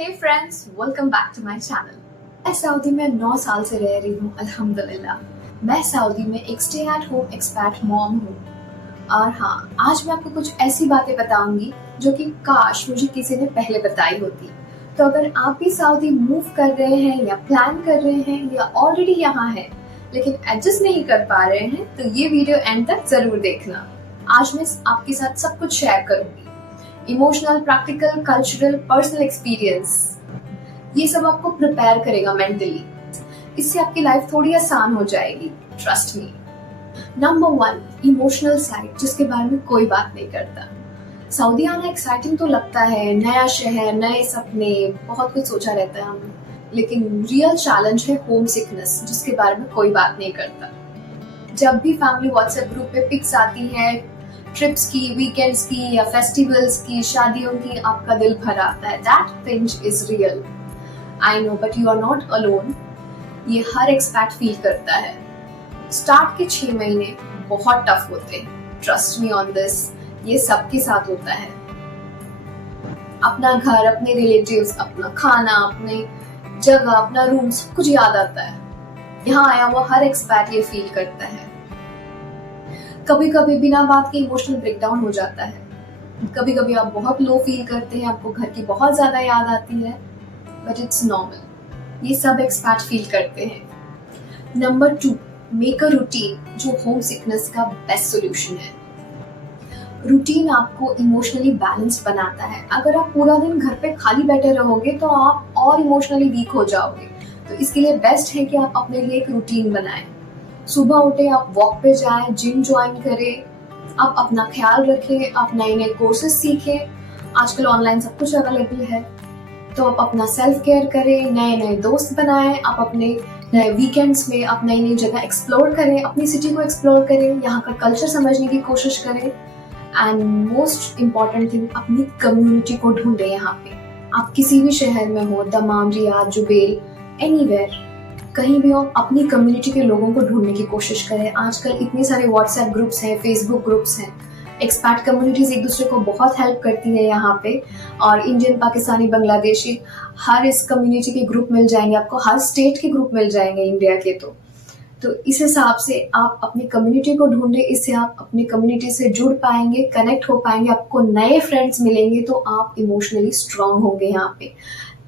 Hey friends, welcome back to my channel. मैं Saudi में 9 साल से रह रही हूँ अल्हम्दुलिल्लाह। मैं सऊदी में एक stay at home expat mom हूँ और हाँ, आज मैं आपको कुछ ऐसी बातें बताऊंगी जो कि काश मुझे किसी ने पहले बताई होती। तो अगर आप भी सऊदी मूव कर रहे हैं या प्लान कर रहे हैं या ऑलरेडी यहाँ हैं लेकिन एडजस्ट नहीं कर पा रहे हैं तो ये वीडियो एंड तक जरूर देखना। आज मैं आपके साथ सब कुछ शेयर करूंगी, emotional, practical, cultural, personal experience. ये सब आपको प्रिपेयर करेगा मेंटली। इससे आपकी लाइफ थोड़ी आसान हो जाएगी, trust me. Number 1, emotional side, जिसके बारे में कोई बात नहीं करता। सऊदी आना एक्साइटिंग तो लगता है, नया शहर, नए सपने, बहुत कुछ सोचा रहता है हमने, लेकिन रियल चैलेंज है होम सिकनेस, जिसके बारे में कोई बात नहीं करता। जब भी फैमिली व्हाट्सएप ग्रुप पे पिक्स आती है ट्रिप्स की, वीकेंड्स की या फेस्टिवल्स की, शादियों की, आपका दिल भर आता है। That pinch is real. I know, but you are not alone. ये हर एक्सपैट फील करता है। स्टार्ट के 6 महीने बहुत टफ होते हैं, ट्रस्ट मी ऑन दिस। ये सबके साथ होता है। अपना घर, अपने रिलेटिव्स, अपना खाना, अपने जगह, अपना रूम, सब कुछ याद आता है। यहाँ आया हुआ हर एक्सपैट ये फील करता है। कभी कभी बिना बात के इमोशनल ब्रेकडाउन हो जाता है। कभी कभी आप बहुत लो फील करते हैं, आपको घर की बहुत ज्यादा याद आती है, बट इट्स नॉर्मल। ये सब एक्सपैट फील करते हैं। नंबर 2, मेक अ रूटीन, जो होम सिकनेस का बेस्ट सोल्यूशन है। रूटीन आपको इमोशनली बैलेंस बनाता है। अगर आप पूरा दिन घर पे खाली बैठे रहोगे तो आप और इमोशनली वीक हो जाओगे। तो इसके लिए बेस्ट है कि आप अपने लिए एक रूटीन बनाएं। सुबह उठे, आप वॉक पे जाएं, जिम ज्वाइन करें, आप अपना ख्याल रखें, आप नए नए कोर्सेज सीखें। आजकल ऑनलाइन सब कुछ अवेलेबल है। तो आप अपना सेल्फ केयर करें, नए नए दोस्त बनाएं, आप अपने नए वीकेंड्स में आप नई नई जगह एक्सप्लोर करें, अपनी सिटी को एक्सप्लोर करें, यहाँ का कल्चर समझने की कोशिश करें। एंड मोस्ट इम्पॉर्टेंट थिंग, अपनी कम्युनिटी को ढूंढें। यहाँ पे आप किसी भी शहर में हो, दमाम, रियाद, जुबैल, एनीवेयर, कहीं भी हो, अपनी कम्युनिटी के लोगों को ढूंढने की कोशिश करें। आजकल इतने सारे व्हाट्सएप ग्रुप्स हैं, फेसबुक ग्रुप्स हैं। एक्सपैट कम्युनिटीज एक दूसरे को बहुत हेल्प करती है यहाँ पे। और इंडियन, पाकिस्तानी, बांग्लादेशी, हर इस कम्युनिटी के ग्रुप मिल जाएंगे आपको, हर स्टेट के ग्रुप मिल जाएंगे इंडिया के। तो इस हिसाब से आप अपनी कम्युनिटी को ढूंढें। इससे आप अपनी कम्युनिटी से जुड़ पाएंगे, कनेक्ट हो पाएंगे, आपको नए फ्रेंड्स मिलेंगे, तो आप इमोशनली स्ट्रांग होंगे यहाँ पे।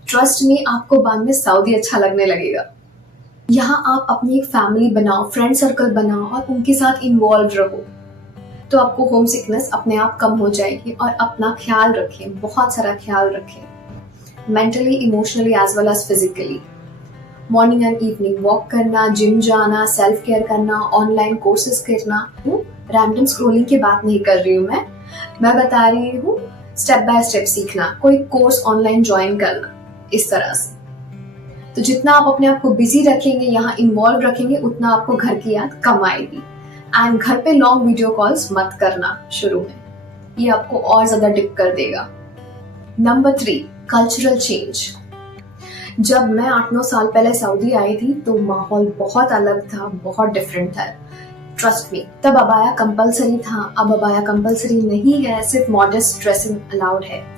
ट्रस्ट मी, आपको बाद में सऊदी अच्छा लगने लगेगा। यहाँ आप अपनी एक फैमिली बनाओ, फ्रेंड सर्कल बनाओ और उनके साथ इन्वॉल्व रहो, तो आपको होम सिकनेस अपने आप कम हो जाएगी। और अपना ख्याल रखें, बहुत सारा ख्याल रखें, mentally, emotionally as well as physically. Morning and evening walk करना, जिम जाना, सेल्फ केयर करना, ऑनलाइन कोर्सेज करना। रैंडम स्क्रोलिंग की बात नहीं कर रही हूँ मैं बता रही हूँ स्टेप बाय स्टेप सीखना, कोई कोर्स ऑनलाइन ज्वाइन करना, इस तरह से। तो जितना आप अपने आप को बिजी रखेंगे, यहाँ इन्वॉल्व रखेंगे, उतना आपको घर की याद कम आएगी। एंड घर पे लॉन्ग वीडियो कॉल्स मत करना शुरू में, ये आपको और ज्यादा डिप कर देगा। Number 3, cultural change. जब मैं 8-9 साल पहले सऊदी आई थी तो माहौल बहुत अलग था, बहुत डिफरेंट था। ट्रस्ट मी, तब अबाया कंपलसरी था, अब अबाया कंपलसरी नहीं है, सिर्फ मॉडेस्ट ड्रेसिंग अलाउड है।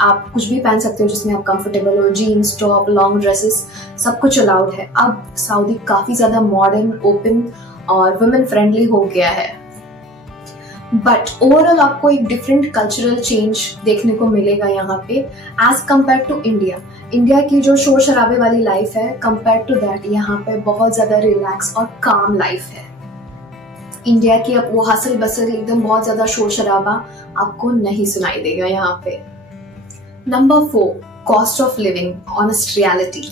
आप कुछ भी पहन सकते हो जिसमें आप कंफर्टेबल हो, जीन्स, टॉप, लॉन्ग ड्रेसेस, सब कुछ अलाउड है। अब सऊदी काफी ज्यादा मॉडर्न, ओपन और वुमेन फ्रेंडली हो गया है। बट ओवरऑल आपको एक डिफरेंट कल्चरल चेंज देखने को मिलेगा यहाँ पे as compare to India. India की जो शोर शराबे वाली लाइफ है, कम्पेयर टू दैट यहाँ पे बहुत ज्यादा रिलैक्स और काम लाइफ है। इंडिया की अब वो हसल बसल, एकदम बहुत ज्यादा शोर शराबा आपको नहीं सुनाई देगा यहाँ पे। Number 4, cost of living, honest reality.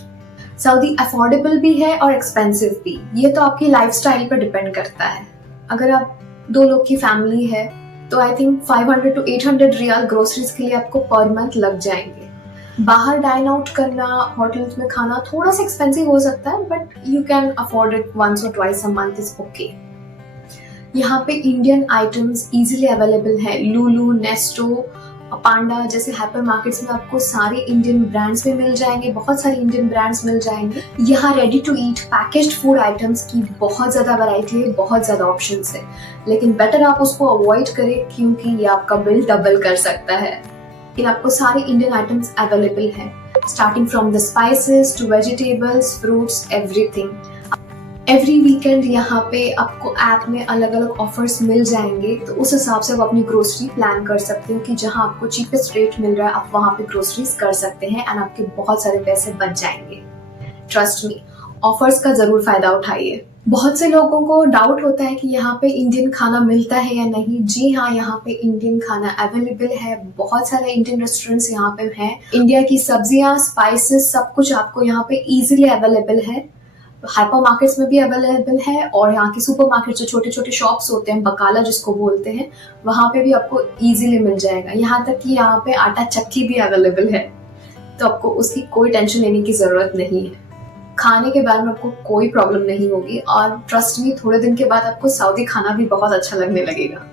Saudi affordable भी है और एक्सपेंसिव भी। ये तो आपकी लाइफस्टाइल पर डिपेंड करता है। अगर आप 2 लोग की फैमिली है तो I think 500 to 800 riyal groceries के लिए आपको पर मंथ लग जाएंगे। बाहर डाइन आउट करना, होटल्स में खाना थोड़ा सा एक्सपेंसिव हो सकता है, but you can afford it once or twice a month is okay। यहाँ पे इंडियन आइटम्स इजीली अवेलेबल है। लुलु, नेस्टो, पांडा जैसे हाइपर मार्केट्स में आपको सारे इंडियन ब्रांड्स में मिल जाएंगे, बहुत सारे इंडियन ब्रांड्स मिल जाएंगे। यहाँ ready to eat packaged food items की बहुत ज्यादा वैरायटी है, बहुत ज्यादा ऑप्शंस है, लेकिन बेटर आप उसको अवॉइड करें क्योंकि ये आपका बिल डबल कर सकता है। लेकिन आपको सारे इंडियन आइटम्स अवेलेबल हैं। Starting from the spices to vegetables, fruits, everything. Every weekend यहाँ पे आपको ऐप में अलग अलग ऑफर्स मिल जाएंगे, तो उस हिसाब से आप अपनी ग्रोसरी प्लान कर सकते हो कि जहाँ आपको चीपेस्ट रेट मिल रहा है आप वहाँ पे ग्रोसरीज कर सकते हैं एंड आपके बहुत सारे पैसे बच जाएंगे। ट्रस्ट मी, ऑफर्स का जरूर फायदा उठाइए। बहुत से लोगों को डाउट होता है कि यहाँ पे इंडियन खाना मिलता है या नहीं। जी हाँ, यहाँ पे इंडियन खाना अवेलेबल है। बहुत सारे इंडियन रेस्टोरेंट्स यहाँ पे हैं। इंडिया की सब्जियां, स्पाइसेस, सब कुछ आपको यहाँ पे इजीली अवेलेबल है। हाइपर मार्केट्स में भी अवेलेबल है और यहाँ की सुपर मार्केट जो छोटे छोटे शॉप्स होते हैं, बकाला जिसको बोलते हैं, वहाँ पे भी आपको इजीली मिल जाएगा। यहाँ तक कि यहाँ पे आटा चक्की भी अवेलेबल है, तो आपको उसकी कोई टेंशन लेने की जरूरत नहीं है। खाने के बारे में आपको कोई प्रॉब्लम नहीं होगी और ट्रस्ट मी, थोड़े दिन के बाद आपको सऊदी खाना भी बहुत अच्छा लगने लगेगा।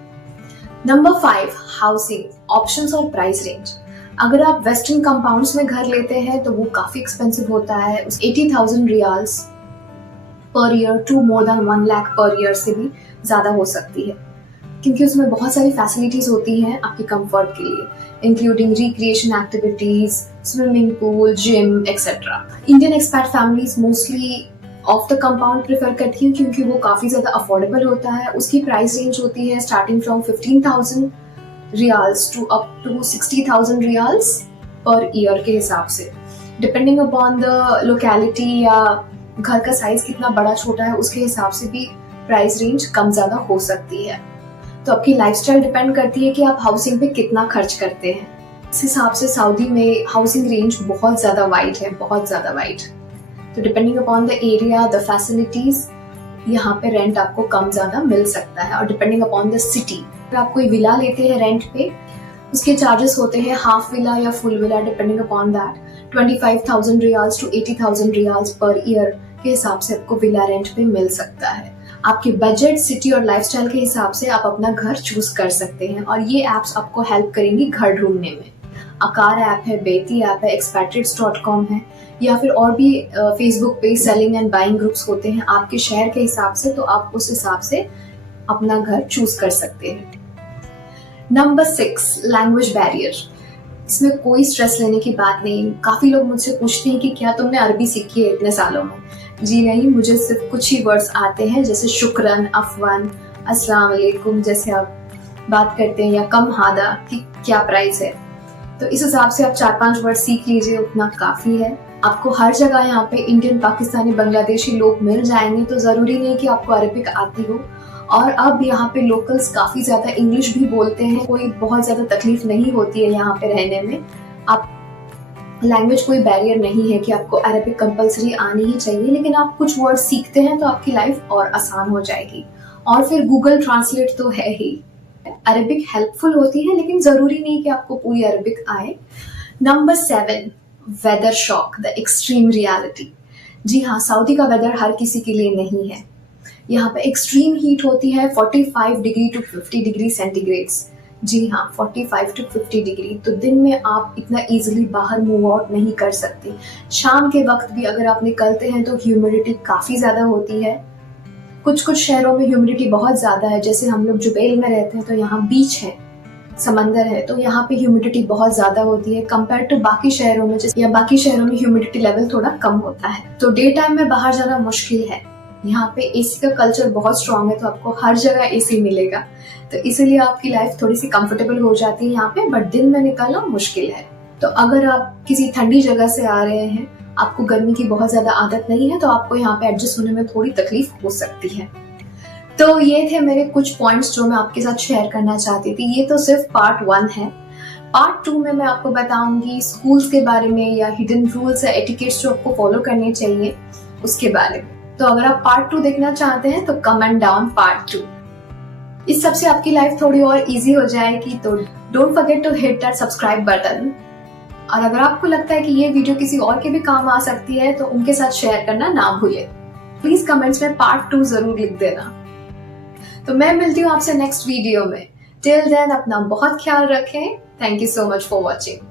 नंबर 5, हाउसिंग, ऑप्शंस और प्राइस रेंज। अगर आप वेस्टर्न कंपाउंड्स में घर लेते हैं तो वो काफी एक्सपेंसिव होता है। 80,000 riyals per year to more than 1 lakh per year से भी ज्यादा हो सकती है, क्योंकि उसमें बहुत सारी फैसिलिटीज होती हैं आपके कंफर्ट के लिए, including recreation activities, swimming pool, gym etcetera. Indian expat families mostly of the compound prefer करती हैं क्योंकि वो काफी ज्यादा अफोर्डेबल होता है। उसकी प्राइस रेंज होती है starting from 15,000 riyals to up to 60,000 riyals per year के हिसाब से, डिपेंडिंग अपॉन द लोकेलिटी या घर का साइज कितना बड़ा छोटा है उसके हिसाब से भी प्राइस रेंज कम ज्यादा हो सकती है। तो आपकी लाइफस्टाइल डिपेंड करती है कि आप हाउसिंग पे कितना खर्च करते हैं। इस हिसाब से सऊदी में हाउसिंग रेंज बहुत ज्यादा वाइड है, बहुत ज्यादा वाइड। तो depending upon the area, the facilities, यहाँ पे रेंट आपको कम ज्यादा मिल सकता है। और डिपेंडिंग अपॉन द सिटी, अगर आप कोई विला लेते हैं रेंट पे, उसके चार्जेस होते हैं हाफ विला या full villa, depending upon that 25,000 riyals to 80,000 riyals per year के हिसाब से आपको विला रेंट पे मिल सकता है। आपके बजट, सिटी और लाइफस्टाइल के हिसाब से आप अपना घर चूज कर सकते हैं और ये एप्स आपको हेल्प करेंगी घर ढूंढने में। आकार ऐप है, बेती ऐप है, expatriates.com है, या फिर और भी फेसबुक पे सेलिंग एंड बाइंग ग्रुप्स होते हैं आपके शहर के हिसाब से, तो आप उस हिसाब से अपना घर चूज कर सकते हैं। Number 6, language barrier. इसमें कोई स्ट्रेस लेने की बात नहीं। काफी लोग मुझसे पूछते हैं कि क्या तुमने अरबी सीखी है इतने सालों में। जी नहीं, मुझे सिर्फ कुछ ही वर्ड्स आते हैं, जैसे शुक्रन, अफवान, अस्सलाम वालेकुम जैसे आप बात करते हैं, या कम हादा कि क्या प्राइस है। तो इस हिसाब से आप 4-5 वर्ड सीख लीजिए, उतना काफी है। आपको हर जगह यहाँ पे इंडियन, पाकिस्तानी, बांग्लादेशी लोग मिल जाएंगे, तो जरूरी नहीं कि आपको अरबिक आती हो। और अब यहाँ पे लोकल्स काफी ज्यादा इंग्लिश भी बोलते हैं, कोई बहुत ज्यादा तकलीफ नहीं होती है यहाँ पे रहने में। आप लैंग्वेज कोई बैरियर नहीं है कि आपको अरबिक कंपलसरी आनी ही चाहिए, लेकिन आप कुछ वर्ड सीखते हैं तो आपकी लाइफ और आसान हो जाएगी। और फिर गूगल ट्रांसलेट तो है ही। अरबिक हेल्पफुल होती है, लेकिन जरूरी नहीं कि आपको पूरी अरबिक आए। Number 7, weather shock, the extreme reality. जी हाँ, सऊदी का वेदर हर किसी के लिए नहीं है। यहाँ पे एक्सट्रीम हीट होती है 45 डिग्री टू 50 डिग्री सेंटीग्रेड्स। जी हाँ, 45 टू 50 डिग्री। तो दिन में आप इतना इजीली बाहर मूव आउट नहीं कर सकते। शाम के वक्त भी अगर आप निकलते हैं तो ह्यूमिडिटी काफी ज्यादा होती है। कुछ कुछ शहरों में ह्यूमिडिटी बहुत ज्यादा है, जैसे हम लोग जुबैल में रहते हैं तो यहाँ बीच है, समंदर है, तो यहाँ पे ह्यूमिडिटी बहुत ज्यादा होती है कंपेयर टू बाकी शहरों में, या बाकी शहरों में ह्यूमिडिटी लेवल थोड़ा कम होता है। तो डे टाइम में बाहर जाना मुश्किल है। यहाँ पे एसी का कल्चर बहुत स्ट्रॉन्ग है, तो आपको हर जगह एसी मिलेगा, तो इसीलिए आपकी लाइफ थोड़ी सी कंफर्टेबल हो जाती है यहाँ पे, बट दिन में निकलना मुश्किल है। तो अगर आप किसी ठंडी जगह से आ रहे हैं, आपको गर्मी की बहुत ज्यादा आदत नहीं है, तो आपको यहाँ पे एडजस्ट होने में थोड़ी तकलीफ हो सकती है। तो ये थे मेरे कुछ पॉइंट्स जो मैं आपके साथ शेयर करना चाहती थी। ये तो सिर्फ पार्ट 1 है। पार्ट 2 में मैं आपको बताऊंगी स्कूल्स के बारे में, या हिडन रूल्स या एटिकेट्स जो आपको फॉलो करने चाहिए उसके बारे में। तो अगर आप पार्ट 2 देखना चाहते हैं तो कमेंट डाउन पार्ट 2। इस सब से आपकी लाइफ थोड़ी और इजी हो जाएगी, तो don't forget to hit that subscribe button. और अगर आपको लगता है कि ये वीडियो किसी और के भी काम आ सकती है तो उनके साथ शेयर करना ना भूलें। प्लीज कमेंट्स में पार्ट 2 जरूर लिख देना। तो मैं मिलती हूँ आपसे नेक्स्ट वीडियो में। टिल देन अपना बहुत ख्याल रखें। Thank you so much for watching.